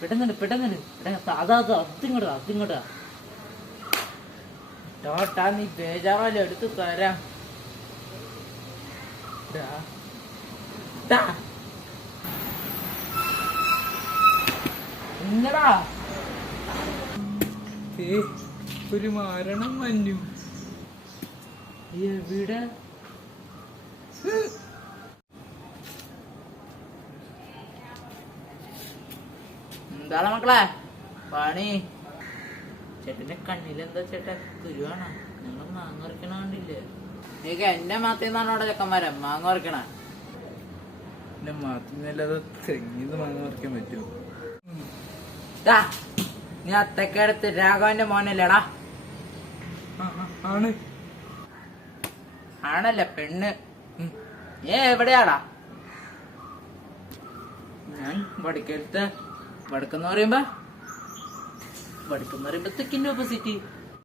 പെട്ടെന്ന് അതാ അതിങ്ങോട്ടാ ടോട്ടാ നീ ബേജാറല്ലോ എടുത്ത് തരാം. ഇങ്ങടാ ഒരു മരണം മഞ്ഞു എവിടെ? എന്താണ് മക്കളെ പണി? ചേട്ടന്റെ കണ്ണിലെന്താ ചേട്ടാ കുരുവാണോ? നിങ്ങൾ മാങ്ങ പറിക്കണ കണ്ടില്ലേ? നീക്ക് എന്റെ മാത്തിന്നാണ് അവിടെ ചെക്കന്മാരെ മാങ്ങ പറിക്കണ. എന്റെ മാത്തിന്നല്ലാതെ തെങ്ങിന്ന് മാങ്ങ പറിക്കാൻ പറ്റുമോ? നീ അത്തക്കടുത്ത് രാഘവന്റെ മോനല്ലേടാ? ആണ്. ആണല്ല പെണ്ണ്. എവിടെയാടാ? ഞാൻ വടക്കെടുത്ത് വടക്കെന്ന് പറയുമ്പോ തെക്കിന്റെ ഓപ്പോസിറ്റ്